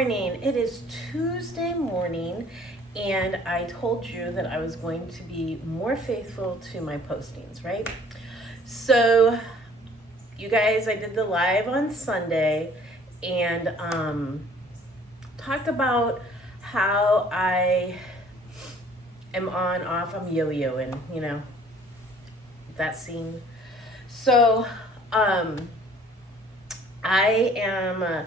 morning. It is Tuesday morning, and I told you that I was going to be more faithful to my postings, right? So, you guys, I did the live on Sunday and talked about how I am on, off, I'm yo-yoing, you know, that scene. So, I am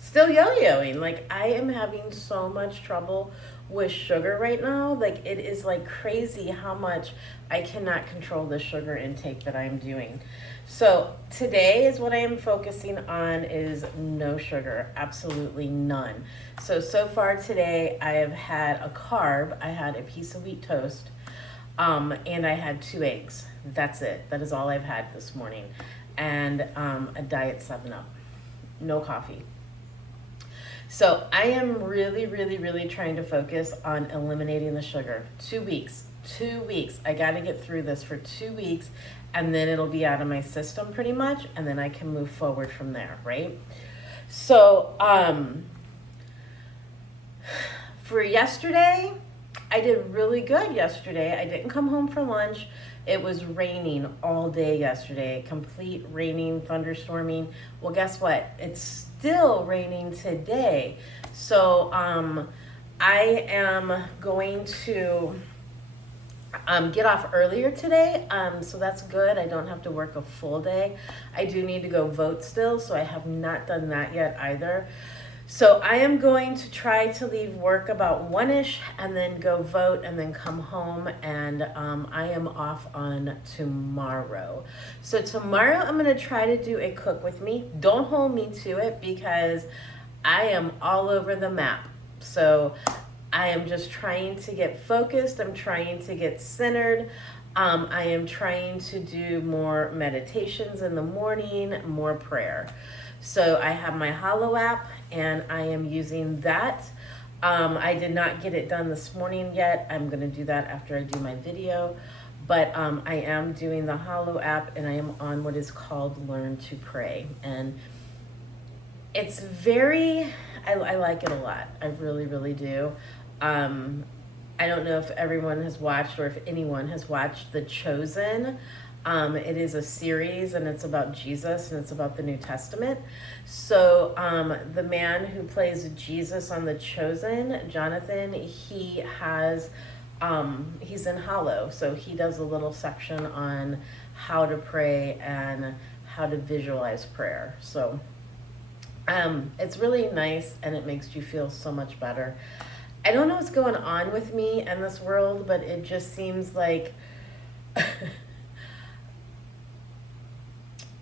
still yo-yoing. Like, I am having so much trouble with sugar right now. Like, it is like crazy how much I cannot control the sugar intake that I'm doing. So today is what I am focusing on is no sugar, absolutely none. So far today I have had a carb. I had a piece of wheat toast, and I had 2 eggs. That's it. That is all I've had this morning. And a Diet 7-Up. No coffee. So I am really trying to focus on eliminating the sugar. 2 weeks. 2 weeks. I got to get through this for 2 weeks, and then it'll be out of my system pretty much, and then I can move forward from there, right? So, for yesterday, I did really good yesterday. I didn't come home for lunch. It was raining all day yesterday. Complete raining, thunderstorming. Well, guess what? It's still raining today. So I am going to get off earlier today. So that's good. I don't have to work a full day. I do need to go vote still, so I have not done that yet either. So I am going to try to leave work about 1-ish and then go vote and then come home, and I am off on tomorrow. So tomorrow I'm going to try to do a cook with me. Don't hold me to it because I am all over the map. So I am just trying to get focused. I'm trying to get centered. I am trying to do more meditations in the morning, more prayer. So I have my Hollow app, and I am using that. I did not get it done this morning yet. I'm going to do that after I do my video. But I am doing the Hollow app, and I am on what is called Learn to Pray. And it's very, I like it a lot. I really do. I don't know if everyone has watched or if anyone has watched The Chosen. It is a series, and it's about Jesus, and it's about the New Testament. So the man who plays Jesus on The Chosen, Jonathan, he has, he's in Hollow. So he does a little section on how to pray and how to visualize prayer. So it's really nice, and it makes you feel so much better. I don't know what's going on with me and this world, but it just seems like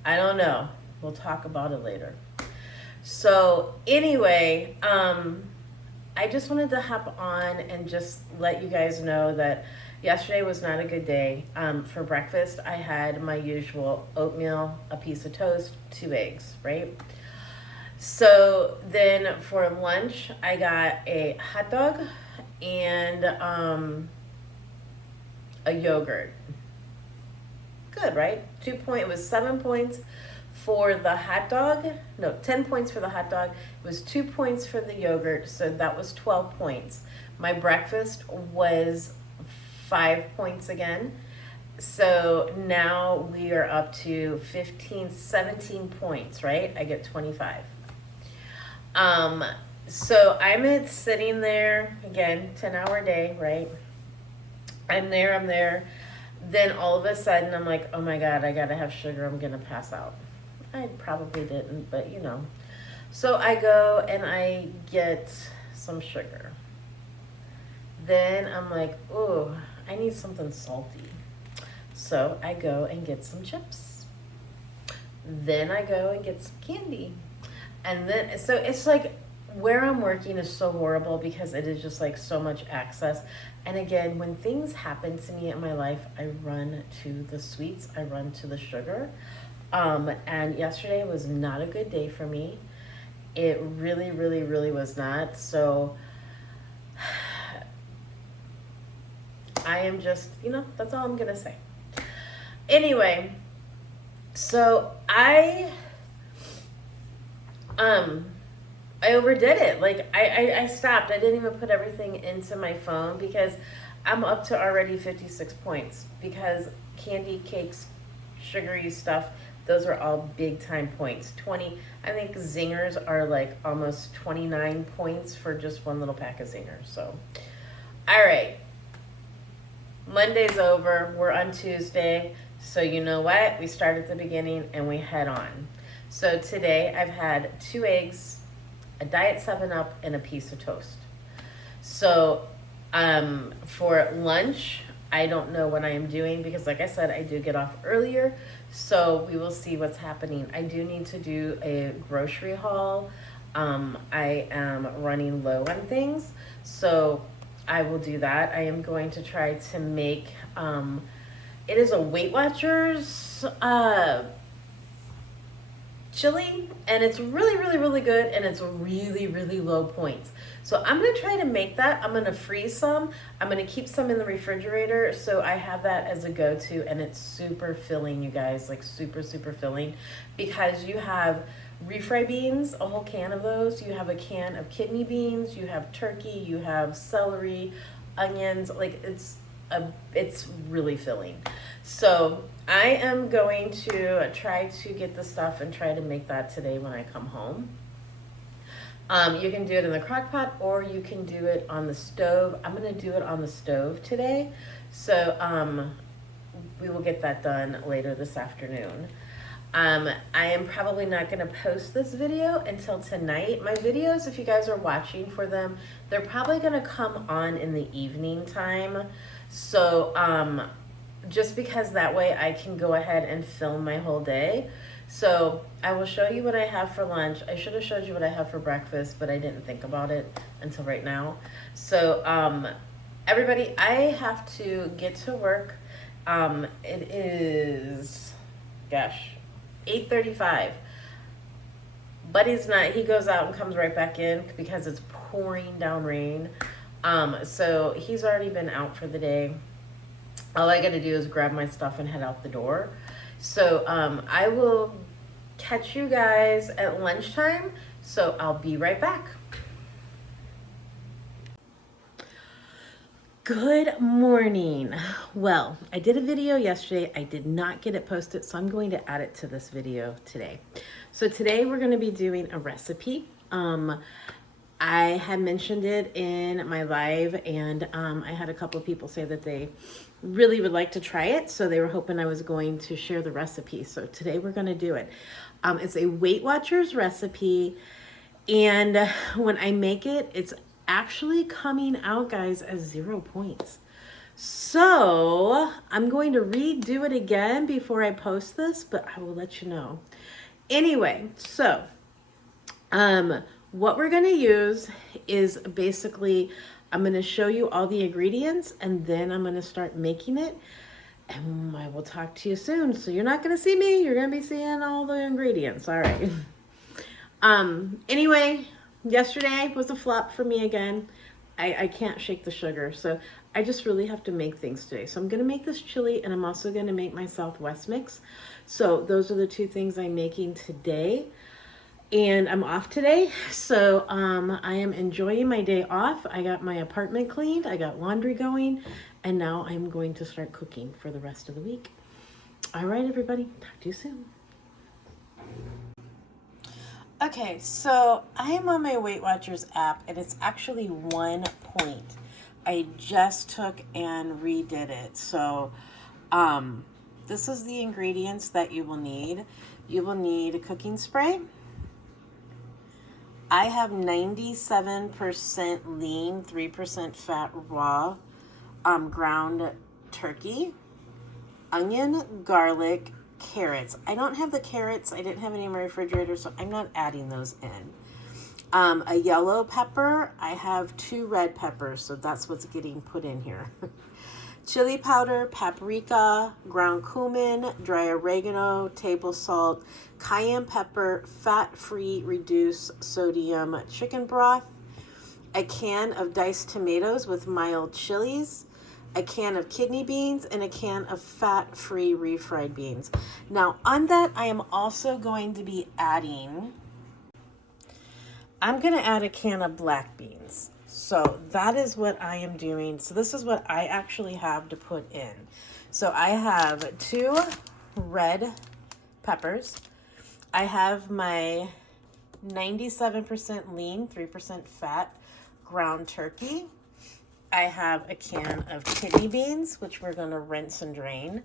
I don't know. We'll talk about it later. So anyway, I just wanted to hop on and just let you guys know that yesterday was not a good day. For breakfast, I had my usual oatmeal, a piece of toast, 2 eggs, right? So then for lunch, I got a hot dog and a yogurt. Good, right? It was 7 points for the hot dog. No, 10 points for the hot dog. It was 2 points for the yogurt, so that was 12 points. My breakfast was 5 points again. So now we are up to 17 points, right? I get 25. So I'm sitting there, again, 10-hour day, right? I'm there. Then all of a sudden I'm like, oh my God, I gotta have sugar. I'm gonna pass out. I probably didn't, but you know. So I go and I get some sugar. Then I'm like, oh, I need something salty. So I go and get some chips. Then I go and get some candy. And then, so it's like where I'm working is so horrible because it is just like so much access. And again, when things happen to me in my life, I run to the sweets, I run to the sugar. And yesterday was not a good day for me. It really was not. So I am just, that's all I'm going to say. Anyway, so I I overdid it. Like I stopped. I didn't even put everything into my phone because I'm up to already 56 points because candy, cakes, sugary stuff, those are all big time points. 20, I think zingers are like almost 29 points for just one little pack of zingers. So, all right. Monday's over. We're on Tuesday. So, you know what? We start at the beginning and we head on. So, today I've had 2 eggs, a Diet 7 Up, and a piece of toast. So, for lunch, I don't know what I am doing because, like I said, I do get off earlier. So, we will see what's happening. I do need to do a grocery haul. I am running low on things. So, I will do that. I am going to try to make, it is a Weight Watchers chili, and it's really, really, really good, and it's really, really low points. So I'm going to try to make that. I'm going to freeze some. I'm going to keep some in the refrigerator so I have that as a go-to, and it's super filling, you guys, like super, super filling, because you have refried beans, a whole can of those. You have a can of kidney beans. You have turkey. You have celery, onions. Like it's really filling. So I am going to try to get the stuff and try to make that today when I come home. You can do it in the crock pot or you can do it on the stove. I'm going to do it on the stove today. So we will get that done later this afternoon. I am probably not going to post this video until tonight. My videos, if you guys are watching for them, they're probably going to come on in the evening time. So just because that way I can go ahead and film my whole day. So I will show you what I have for lunch. I should have showed you what I have for breakfast, but I didn't think about it until right now. So everybody, I have to get to work. It is, gosh, 8:35. Buddy's not, he goes out and comes right back in because it's pouring down rain. So he's already been out for the day. All I gotta do is grab my stuff and head out the door. So I will catch you guys at lunchtime. So I'll be right back. Good morning. Well, I did a video yesterday. I did not get it posted, so I'm going to add it to this video today. So today we're going to be doing a recipe. I had mentioned it in my live, and I had a couple of people say that they really would like to try it, so they were hoping I was going to share the recipe. So today we're going to do it. It's a Weight Watchers recipe, and when I make it, it's actually coming out, guys, as 0 points. So I'm going to redo it again before I post this, but I will let you know. Anyway, so what we're going to use is basically, I'm going to show you all the ingredients and then I'm going to start making it, and I will talk to you soon. So you're not going to see me, you're going to be seeing all the ingredients. All right. Anyway, yesterday was a flop for me again. I can't shake the sugar, so I just really have to make things today. So I'm going to make this chili, and I'm also going to make my Southwest mix. So those are the 2 things I'm making today. And I'm off today, so I am enjoying my day off. I got my apartment cleaned, I got laundry going, and now I'm going to start cooking for the rest of the week. All right, everybody, talk to you soon. Okay, so I am on my Weight Watchers app, and it's actually 1 point. I just took and redid it. So this is the ingredients that you will need. You will need cooking spray. I have 97% lean, 3% fat raw ground turkey, onion, garlic, carrots. I don't have the carrots. I didn't have any in my refrigerator, so I'm not adding those in. A yellow pepper. I have 2 red peppers, so that's what's getting put in here. Chili powder, paprika, ground cumin, dry oregano, table salt, cayenne pepper, fat-free reduced sodium chicken broth, a can of diced tomatoes with mild chilies, a can of kidney beans, and a can of fat-free refried beans. Now on that, I am also going to be adding I'm gonna add a can of black beans. So that is what I am doing. So this is what I actually have to put in. So I have 2 red peppers. I have my 97% lean, 3% fat ground turkey. I have a can of kidney beans, which we're gonna rinse and drain.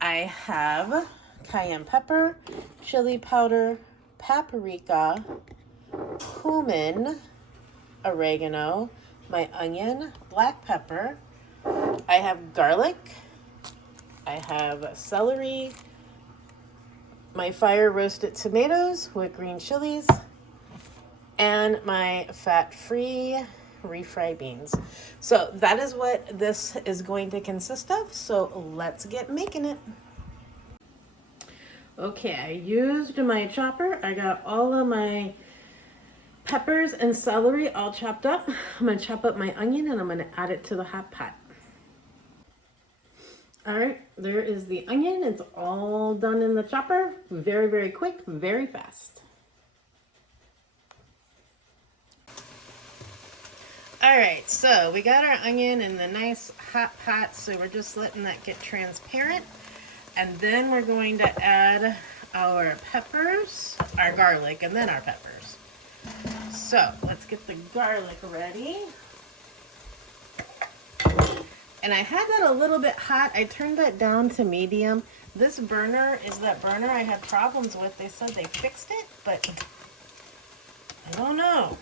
I have cayenne pepper, chili powder, paprika, cumin, oregano, my onion, black pepper. I have garlic. I have celery, my fire roasted tomatoes with green chilies, and my fat-free refried beans. So that is what this is going to consist of. So let's get making it. Okay, I used my chopper. I got all of my peppers and celery all chopped up. I'm gonna chop up my onion and I'm gonna add it to the hot pot. All right, there is the onion. It's all done in the chopper. Very, very quick, very fast. All right, so we got our onion in the nice hot pot, so we're just letting that get transparent. And then we're going to add our peppers, our garlic, and then our peppers. So let's get the garlic ready. And I had that a little bit hot. I turned that down to medium. This burner is that burner I had problems with. They said they fixed it, but I don't know.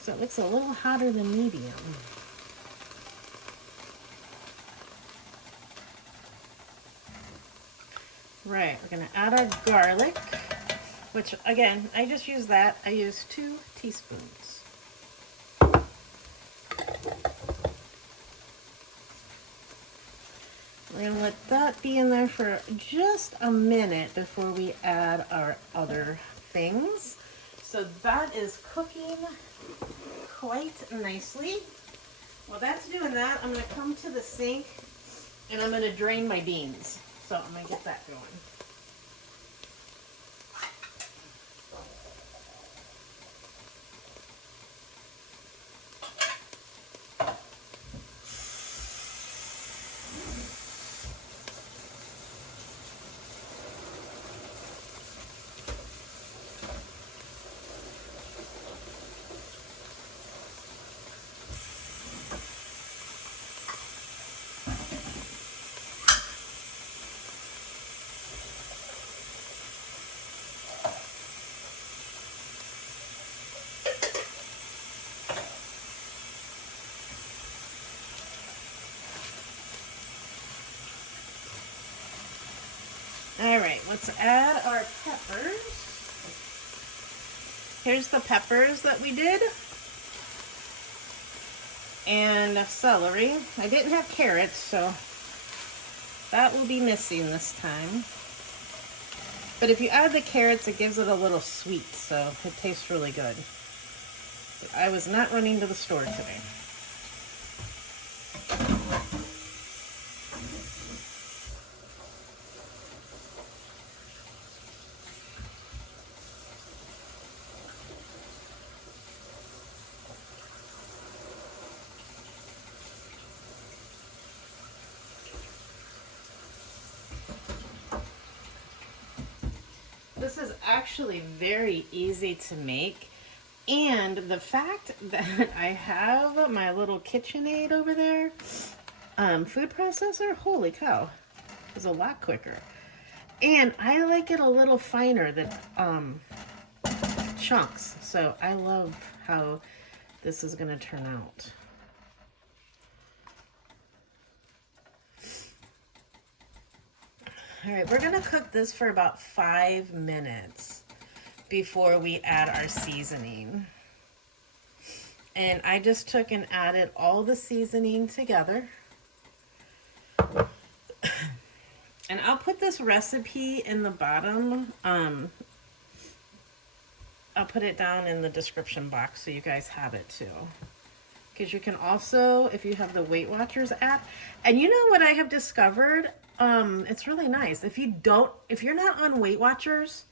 So it looks a little hotter than medium. Right, we're gonna add our garlic, which again, I just use that. I use 2 teaspoons. We're gonna let that be in there for just a minute before we add our other things. So that is cooking quite nicely. While that's doing that, I'm gonna come to the sink and I'm gonna drain my beans. So I'm gonna get that going. All right, let's add our peppers. Here's the peppers that we did. And celery. I didn't have carrots, so that will be missing this time. But if you add the carrots, it gives it a little sweet, so it tastes really good. But I was not running to the store today. This is actually very easy to make, and the fact that I have my little KitchenAid over there, food processor, holy cow, is a lot quicker. And I like it a little finer than chunks, so I love how this is gonna turn out. All right, we're gonna cook this for about 5 minutes before we add our seasoning. And I just took and added all the seasoning together. And I'll put this recipe in the bottom. I'll put it down in the description box so you guys have it too. Because you can also, if you have the Weight Watchers app, and you know what I have discovered? it's really nice. If you're not on Weight Watchers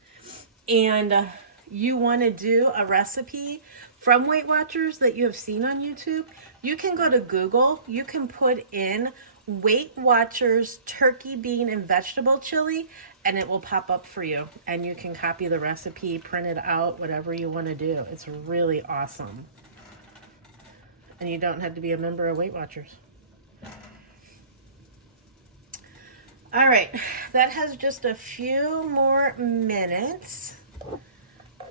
and you want to do a recipe from Weight Watchers that you have seen on YouTube, you can go to Google. You can put in Weight Watchers turkey, bean, and vegetable chili, and it will pop up for you. And you can copy the recipe, print it out, whatever you want to do. It's really awesome. And you don't have to be a member of Weight Watchers. All right, that has just a few more minutes.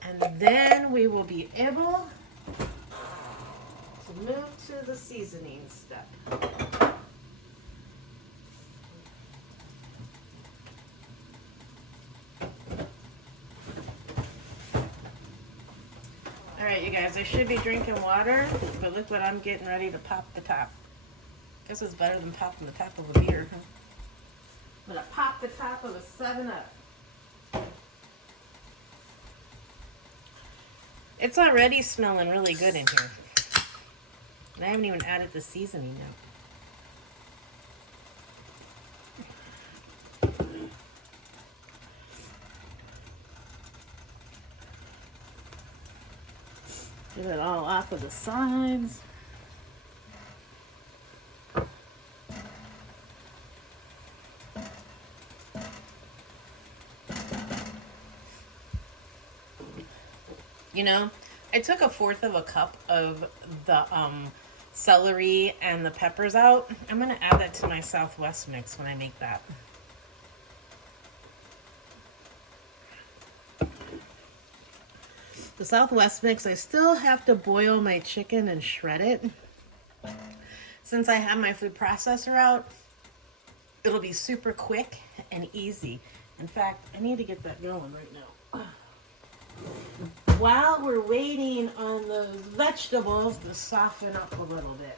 And then we will be able to move to the seasoning step. All right, you guys, I should be drinking water, but look what I'm getting ready to pop the top. Guess it's better than popping the top of a beer. I'm gonna pop the top of a 7-Up. It's already smelling really good in here. And I haven't even added the seasoning yet. Get it all off of the sides. You know, I took 1/4 cup of the celery and the peppers out. I'm going to add that to my Southwest mix when I make that. The Southwest mix, I still have to boil my chicken and shred it. Since I have my food processor out, it'll be super quick and easy. In fact, I need to get that going right now. While we're waiting on those vegetables to soften up a little bit.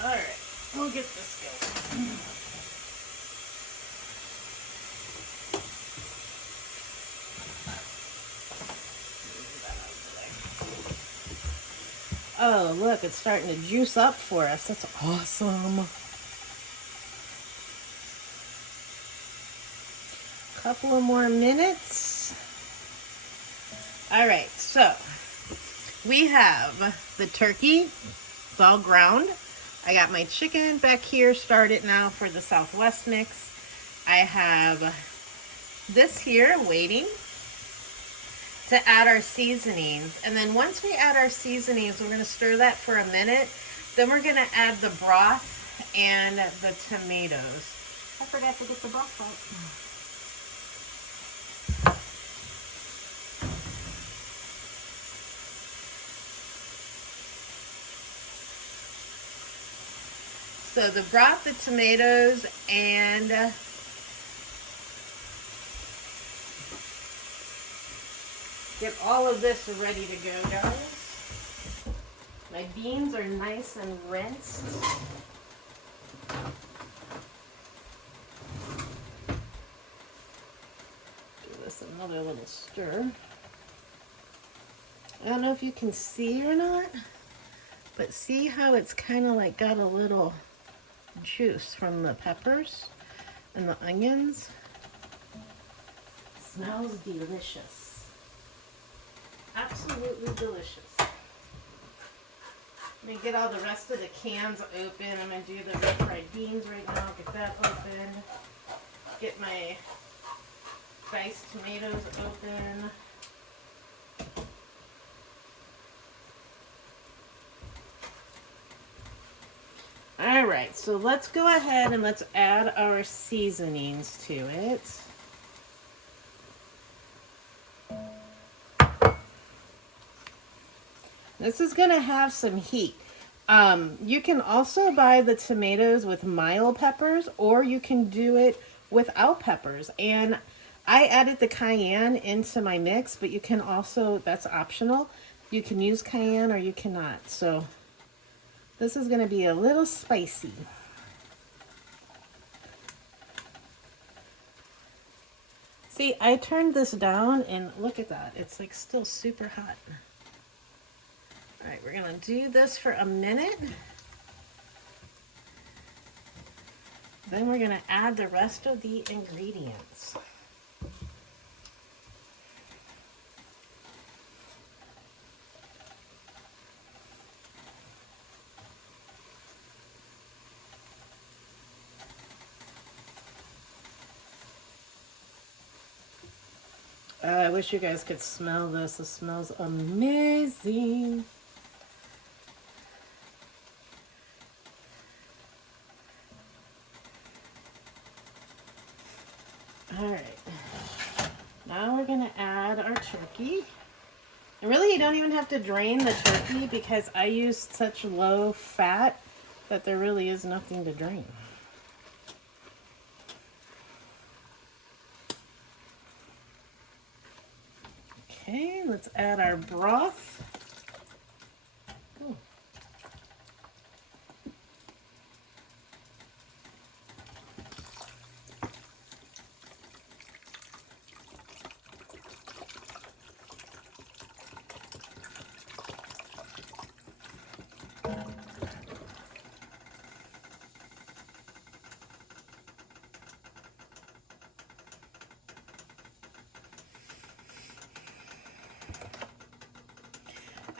All right, we'll get this going. Oh, look, it's starting to juice up for us. That's awesome. Couple of more minutes. All right, so we have the turkey. It's all ground. I got my chicken back here started now for the Southwest mix. I have this here waiting to add our seasonings. And then once we add our seasonings, we're going to stir that for a minute. Then we're going to add the broth and the tomatoes. I forgot to get the broth out. So the broth, the tomatoes, and get all of this ready to go, guys. My beans are nice and rinsed. Give this another little stir. I don't know if you can see or not, but see how it's kind of like got a little juice from the peppers and the onions. Smells delicious. Absolutely delicious. Let me get all the rest of the cans open. I'm going to do the refried beans right now. Get that open. Get my diced tomatoes open. so let's go ahead and let's add our seasonings to it. This is going to have some heat. You can also buy the tomatoes with mild peppers, or you can do it without peppers. And I added the cayenne into my mix, but you can also, that's optional. You can use cayenne or you cannot. So this is going to be a little spicy. See, I turned this down and look at that. It's like still super hot. All right, we're gonna do this for a minute. Then we're gonna add the rest of the ingredients. I wish you guys could smell this. It smells amazing. All right, now we're gonna add our turkey. And really, you don't even have to drain the turkey because I used such low fat that there really is nothing to drain. Okay, let's add our broth. Ooh.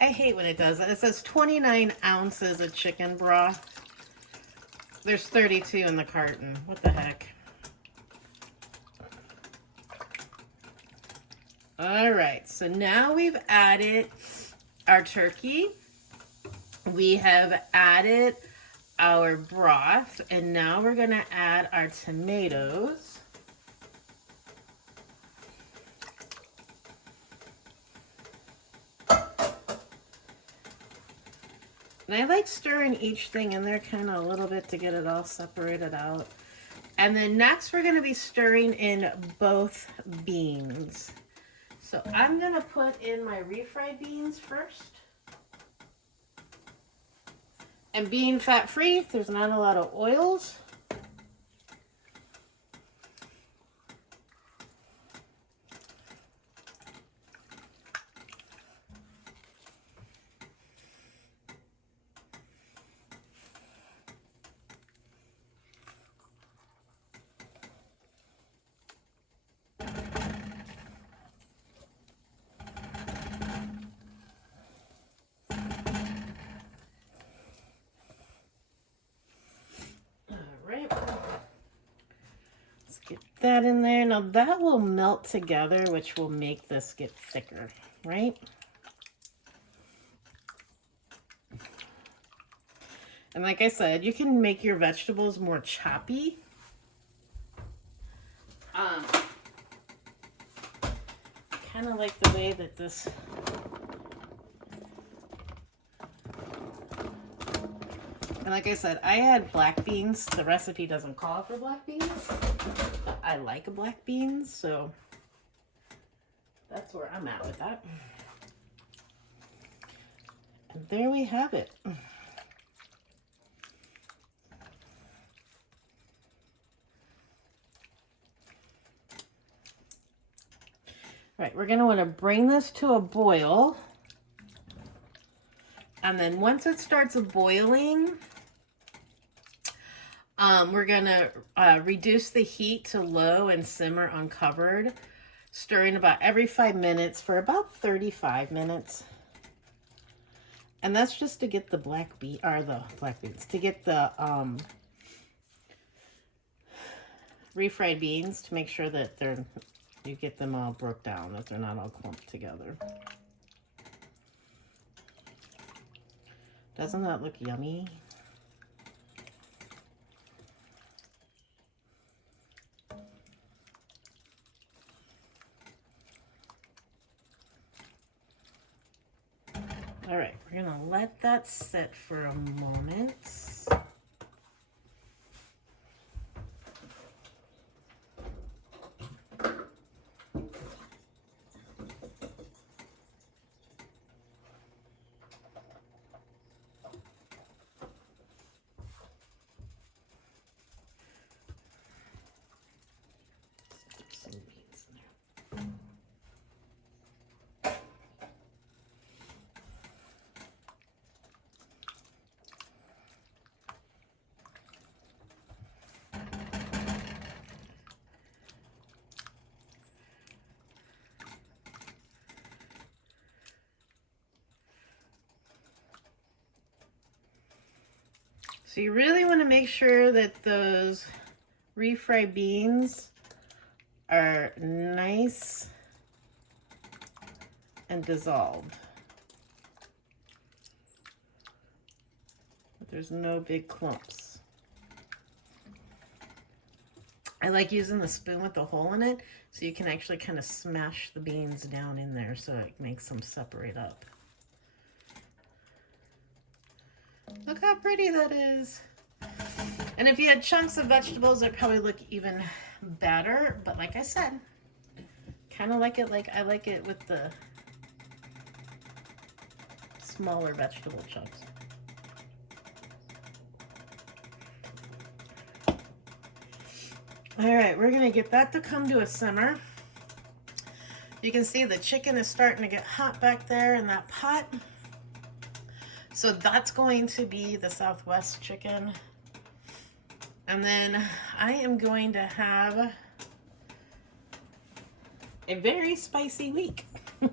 I hate when it does that. It says 29 ounces of chicken broth. There's 32 in the carton. What the heck? All right, so now we've added our turkey. We have added our broth, and now we're gonna add our tomatoes. And I like stirring each thing in there kind of a little bit to get it all separated out. And then next we're going to be stirring in both beans. So I'm going to put in my refried beans first. And being fat-free, there's not a lot of oils. That in there. Now that will melt together, which will make this get thicker, right? And like I said, you can make your vegetables more choppy. Kind of like the way that this and like I said, I had black beans. The recipe doesn't call for black beans, but I like black beans, so that's where I'm at with that. And there we have it. Right, we're going to want to bring this to a boil. And then once it starts boiling, we're going to reduce the heat to low and simmer uncovered, stirring about every 5 minutes for about 35 minutes. And that's just to get the black beans, to get the refried beans, to make sure that you get them all broke down, that they're not all clumped together. Doesn't that look yummy? All right, we're gonna let that sit for a moment. Some beans in there. So you really want to make sure that those refried beans are nice and dissolved. But there's no big clumps. I like using the spoon with the hole in it so you can actually kind of smash the beans down in there so it makes them separate up. Look how pretty that is. And if you had chunks of vegetables, it'd probably look even better. But like I said, kind of like it like I like it with the smaller vegetable chunks. All right, we're gonna get that to come to a simmer. You can see the chicken is starting to get hot back there in that pot. So that's going to be the Southwest chicken. And then I am going to have a very spicy week. All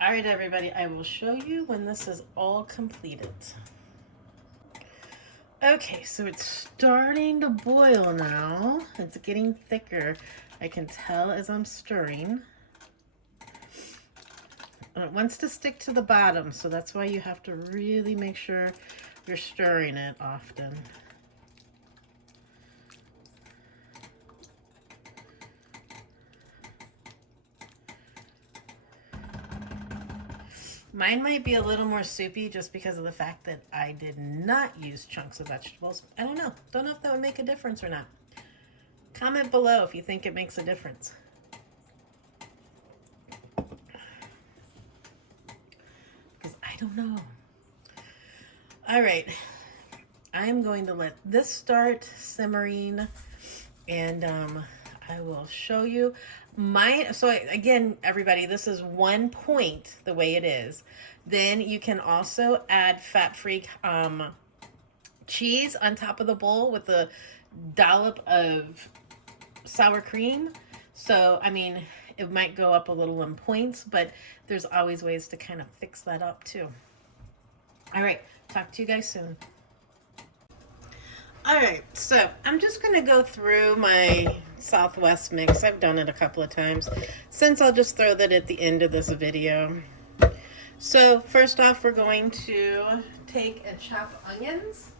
right, everybody, I will show you when this is all completed. Okay, so it's starting to boil now. It's getting thicker. I can tell as I'm stirring. And it wants to stick to the bottom, so that's why you have to really make sure you're stirring it often. Mine might be a little more soupy just because of the fact that I did not use chunks of vegetables. I don't know. Don't know if that would make a difference or not. Comment below if you think it makes a difference. Because I don't know. All right. I'm going to let this start simmering and I will show you so again, everybody, this is 1 point the way it is. Then you can also add fat-free cheese on top of the bowl with a dollop of sour cream. So, I mean, it might go up a little in points, but there's always ways to kind of fix that up too. All right, talk to you guys soon. All right, so I'm just going to go through my Southwest mix. I've done it a couple of times. Since I'll just throw that at the end of this video. So first off, we're going to take and chop onions.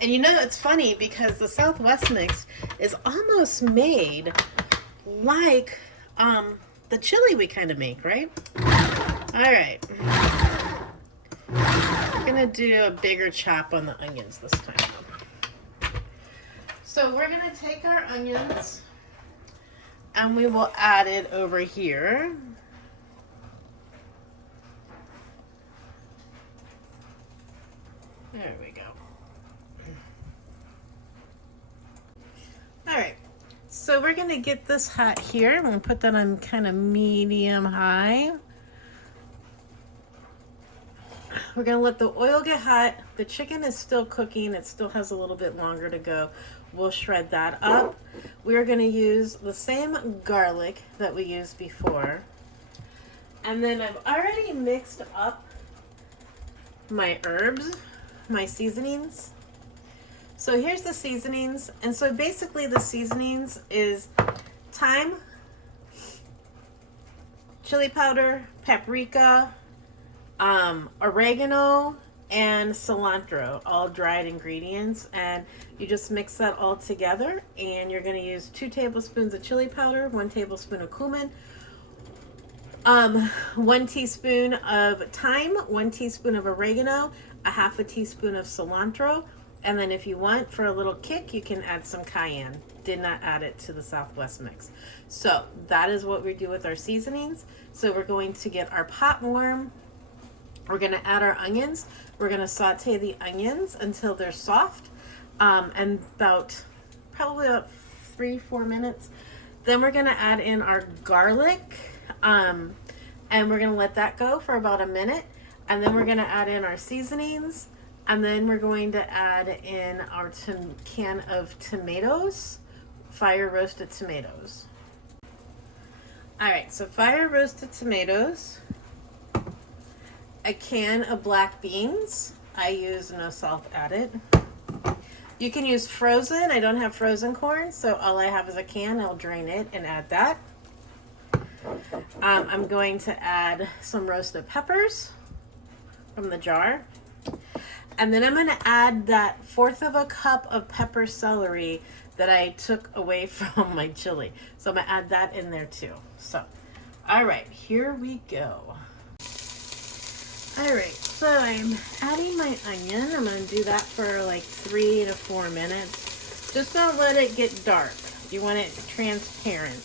And you know, it's funny because the Southwest mix is almost made like the chili we kind of make, right? All right. I'm gonna do a bigger chop on the onions this time. So we're gonna take our onions and we will add it over here. There we go. All right, so we're gonna get this hot here. I'm gonna put that on kind of medium high. We're gonna let the oil get hot. The chicken is still cooking. It still has a little bit longer to go. We'll shred that up. We're gonna use the same garlic that we used before. And then I've already mixed up my herbs, my seasonings. So here's the seasonings. And so basically the seasonings is thyme, chili powder, paprika, oregano, and cilantro, all dried ingredients. And you just mix that all together, and you're going to use 2 tablespoons of chili powder, 1 tablespoon of cumin, 1 teaspoon of thyme, 1 teaspoon of oregano, a half a teaspoon of cilantro, and then if you want for a little kick, you can add some cayenne. Did not add it to the Southwest mix. So that is what we do with our seasonings. So we're going to get our pot warm. We're going to add our onions. We're going to saute the onions until they're soft, and probably about 3-4 minutes. Then we're going to add in our garlic, and we're going to let that go for about a minute. And then we're going to add in our seasonings, and then we're going to add in our can of tomatoes, fire roasted tomatoes. All right, so fire roasted tomatoes, a can of black beans. I use no salt added. You can use frozen. I don't have frozen corn, so all I have is a can. I'll drain it and add that. I'm going to add some roasted peppers from the jar. And then I'm going to add that 1/4 of a cup of pepper celery that I took away from my chili. So I'm going to add that in there too. So, all right, here we go. All right, so I'm adding my onion. I'm going to do that for like 3 to 4 minutes. Just don't let it get dark. You want it transparent.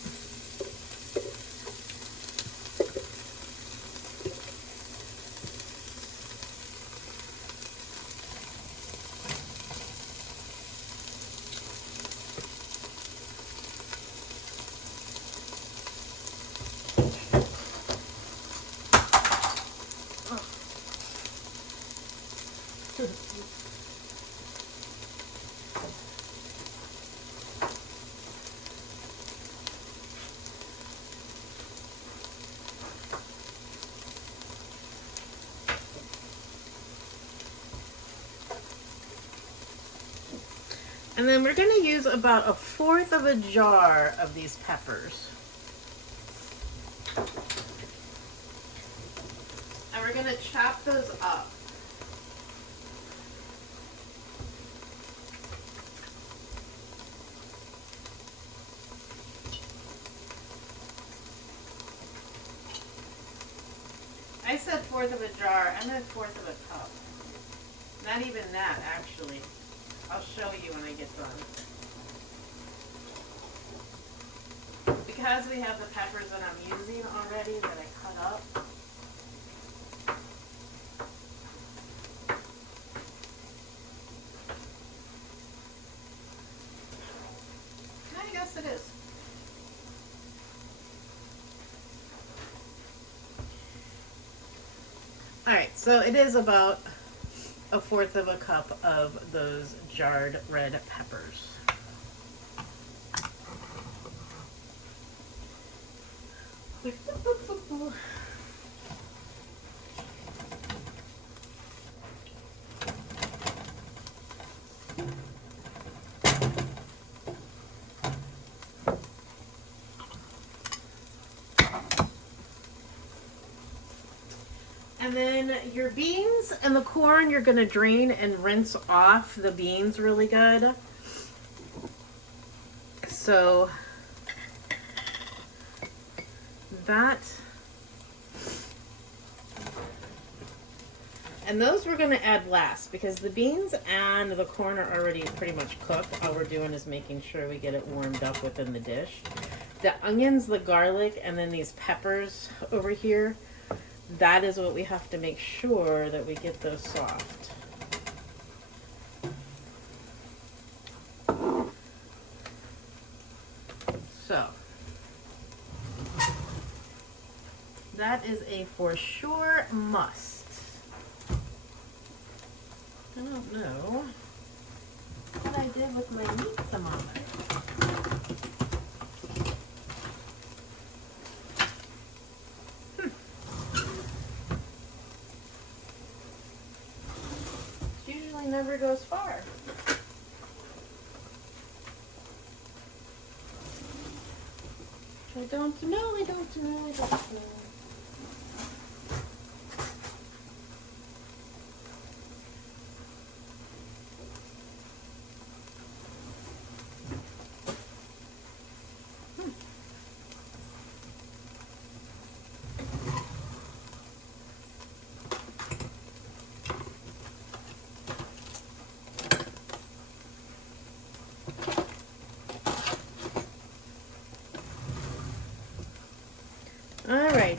And then we're going to use about 1/4 of a jar of these peppers. And we're going to chop those up. I said 1/4 of a jar. I meant 1/4 of a cup. Not even that, actually. I'll show you when I get done. Because we have the peppers that I'm using already that I cut up. I guess it is. Alright, so it is about 1/4 of a cup of those jarred red peppers. And then your beans and the corn, you're going to drain and rinse off the beans really good. So that, and those we're going to add last because the beans and the corn are already pretty much cooked. All we're doing is making sure we get it warmed up within the dish. The onions, the garlic, and then these peppers over here, that is what we have to make sure that we get those soft. So that is a for sure must. I don't know what I did with my meat thermometer. Never goes far. I don't know.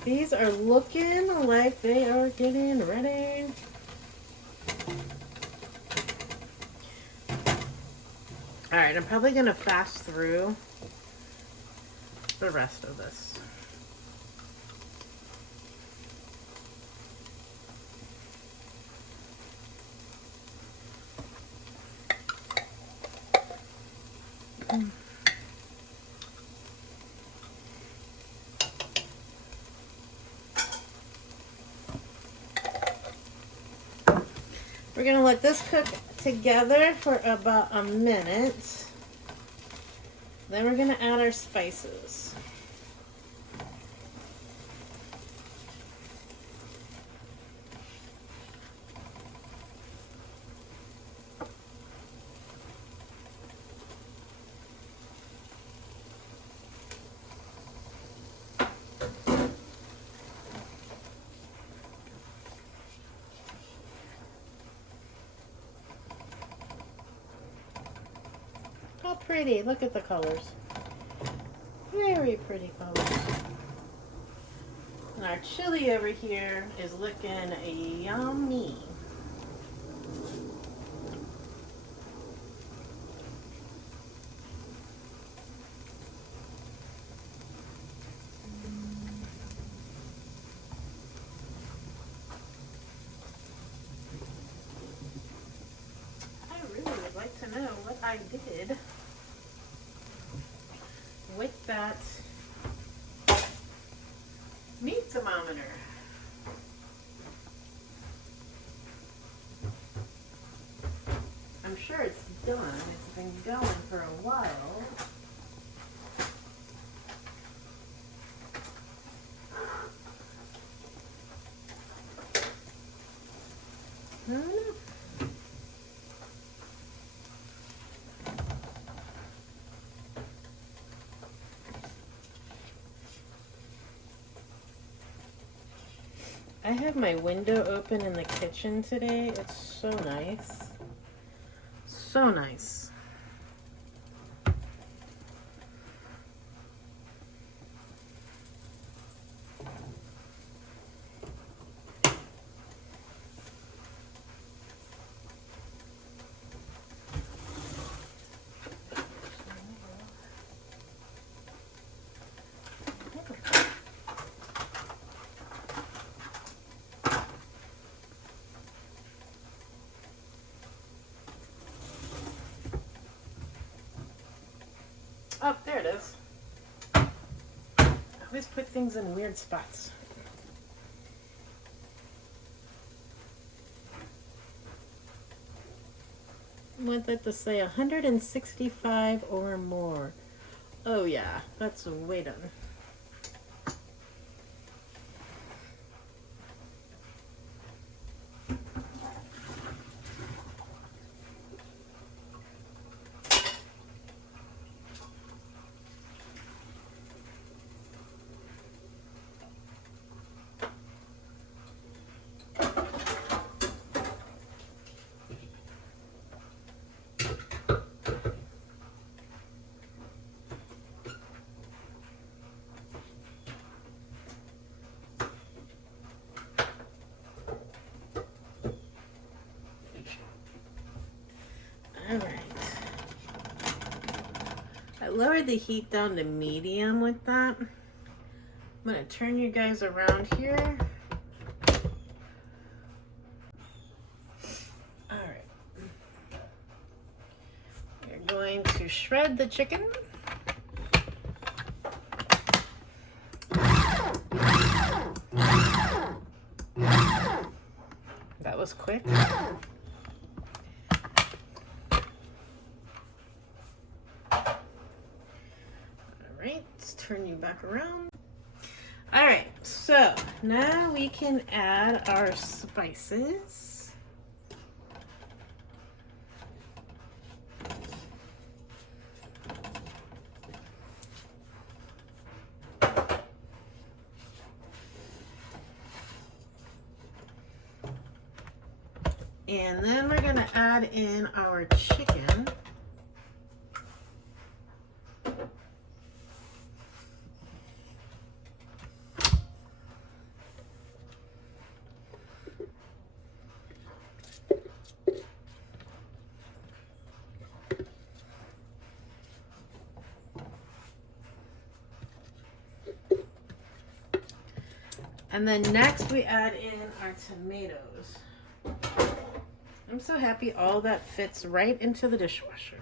These are looking like they are getting ready. All right, I'm probably gonna fast through the rest of this. We're gonna let this cook together for about a minute. Then we're gonna add our spices. How pretty, look at the colors. Very pretty colors. And our chili over here is looking yummy. I really would like to know what I did with that meat thermometer. I'm sure it's done. It's been going for a while. I have my window open in the kitchen today. It's so nice. So nice. Oh, there it is. I always put things in weird spots. I want that to say 165 or more. Oh yeah, that's way done. All right. I lowered the heat down to medium with that. I'm gonna turn you guys around here. All right. We're going to shred the chicken. That was quick. Turn you back around. All right, so now we can add our spices. And then we're gonna add in our chicken. And then next we add in our tomatoes. I'm so happy all that fits right into the dishwasher.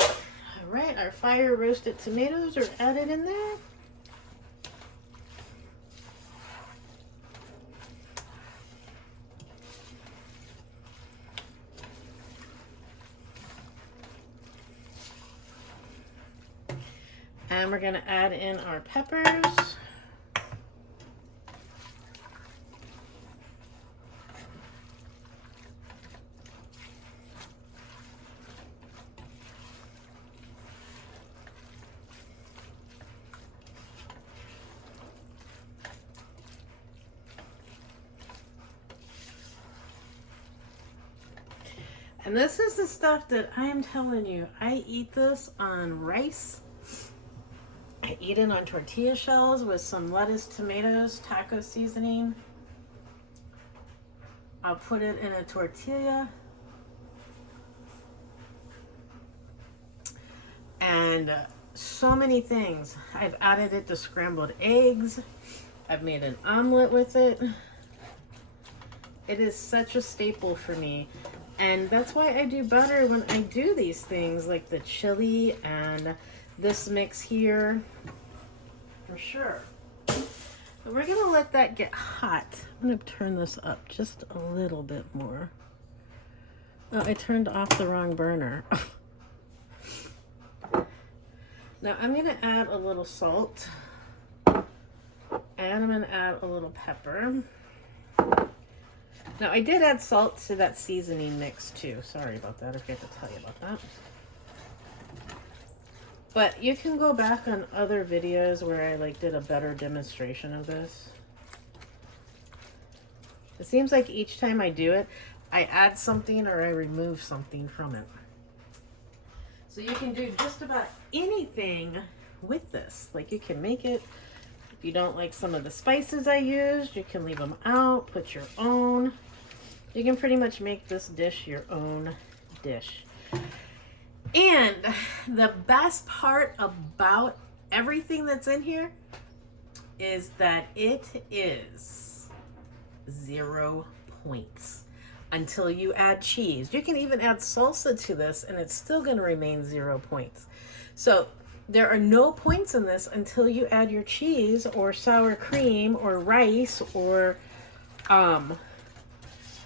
All right, our fire roasted tomatoes are added in there. And we're going to add in our peppers. And this is the stuff that I am telling you, I eat this on rice. I eat it on tortilla shells with some lettuce, tomatoes, taco seasoning. I'll put it in a tortilla. And so many things. I've added it to scrambled eggs. I've made an omelet with it. It is such a staple for me. And that's why I do better when I do these things like the chili and this mix here, for sure. But we're gonna let that get hot. I'm gonna turn this up just a little bit more. Oh, I turned off the wrong burner. Now I'm gonna add a little salt, and I'm gonna add a little pepper. Now I did add salt to that seasoning mix too. Sorry about that, I forgot to tell you about that. But you can go back on other videos where I did a better demonstration of this. It seems like each time I do it, I add something or I remove something from it. So you can do just about anything with this. Like you can make it, if you don't like some of the spices I used, you can leave them out, put your own. You can pretty much make this dish your own dish. And the best part about everything that's in here is that it is 0 points until you add cheese. You can even add salsa to this and it's still going to remain 0 points. So there are no points in this until you add your cheese or sour cream or rice or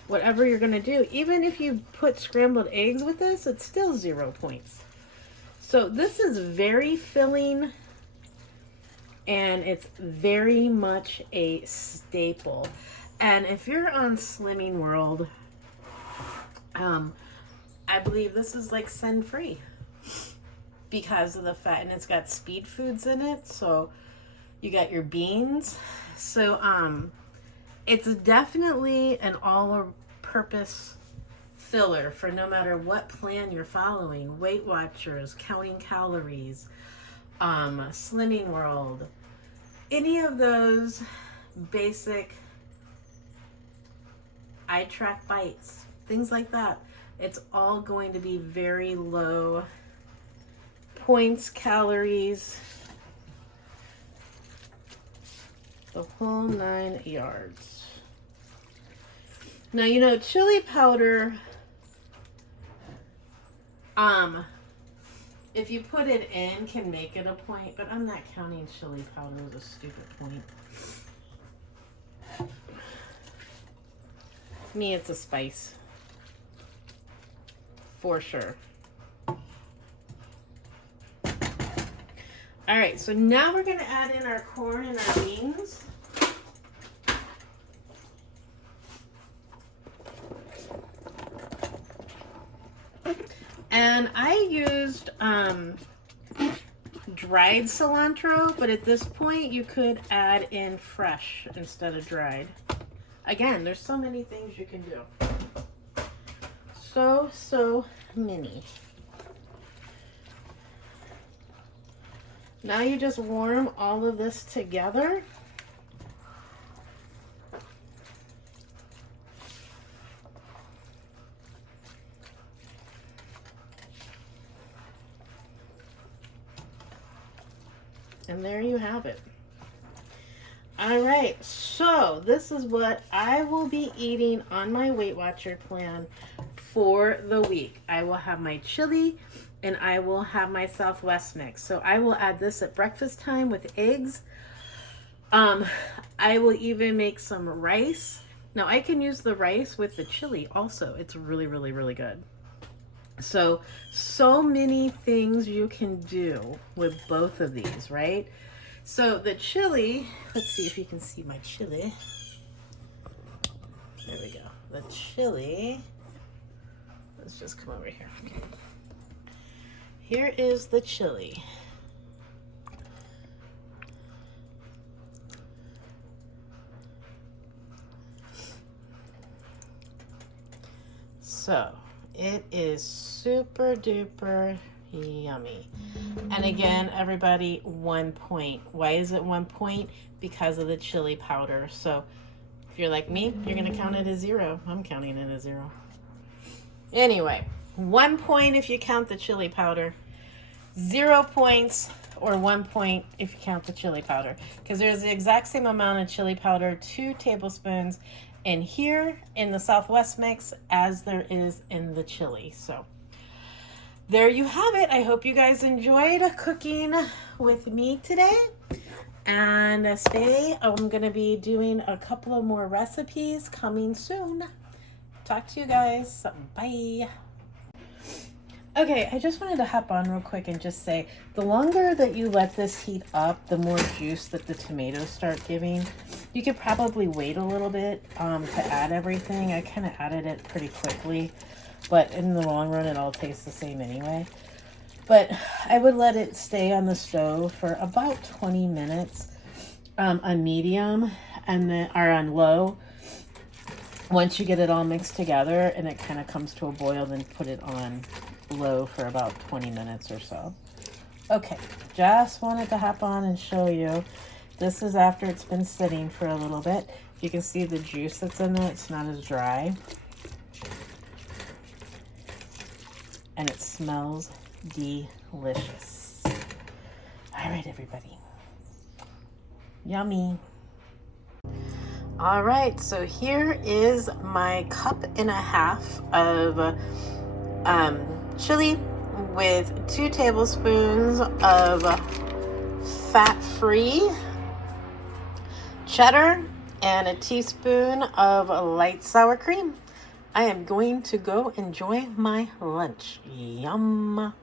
whatever you're going to do. Even if you put scrambled eggs with this, it's still 0 points. So this is very filling and it's very much a staple. And if you're on Slimming World, I believe this is like sin free because of the fat, and it's got speed foods in it. So you got your beans. So it's definitely an all-purpose filler for no matter what plan you're following. Weight Watchers, counting calories, Slimming World, any of those basic eye track bites, things like that. It's all going to be very low points, calories, the whole 9 yards. Now, you know, chili powder, if you put it in, can make it a point, but I'm not counting chili powder as a stupid point. To me, it's a spice. For sure. All right, so now we're going to add in our corn and our beans. And I used dried cilantro, but at this point you could add in fresh instead of dried. Again, there's so many things you can do. So many. Now you just warm all of this together. And there you have it. All right, so this is what I will be eating on my Weight Watcher plan for the week. I will have my chili and I will have my Southwest mix. So I will add this at breakfast time with eggs. I will even make some rice. Now I can use the rice with the chili also. It's really, really, really good. So many things you can do with both of these, right? So the chili, let's see if you can see my chili. There we go. The chili, let's just come over here. Here is the chili. So it is super duper yummy. And again, everybody, 1 point. Why is it 1 point? Because of the chili powder. So if you're like me, you're going to count it as 0. I'm counting it as 0. Anyway, 1 point if you count the chili powder. 0 points or 1 point if you count the chili powder. Because there's the exact same amount of chili powder, 2 tablespoons, in here in the Southwest mix as there is in the chili. So there you have it. I hope you guys enjoyed cooking with me today. And I'm going to be doing a couple of more recipes coming soon. Talk to you guys. Bye. Okay, I just wanted to hop on real quick and just say, the longer that you let this heat up, the more juice that the tomatoes start giving. You could probably wait a little bit to add everything. I kind of added it pretty quickly, but in the long run, it all tastes the same anyway. But I would let it stay on the stove for about 20 minutes on medium and then or on low. Once you get it all mixed together and it kind of comes to a boil, then put it on low for about 20 minutes or so. Okay, just wanted to hop on and show you. This is after it's been sitting for a little bit. You can see the juice that's in there. It's not as dry. And it smells delicious. All right, everybody. Yummy. All right, so here is my 1.5 cups of chili with 2 tablespoons of fat-free cheddar and a teaspoon of light sour cream. I am going to go enjoy my lunch. Yum.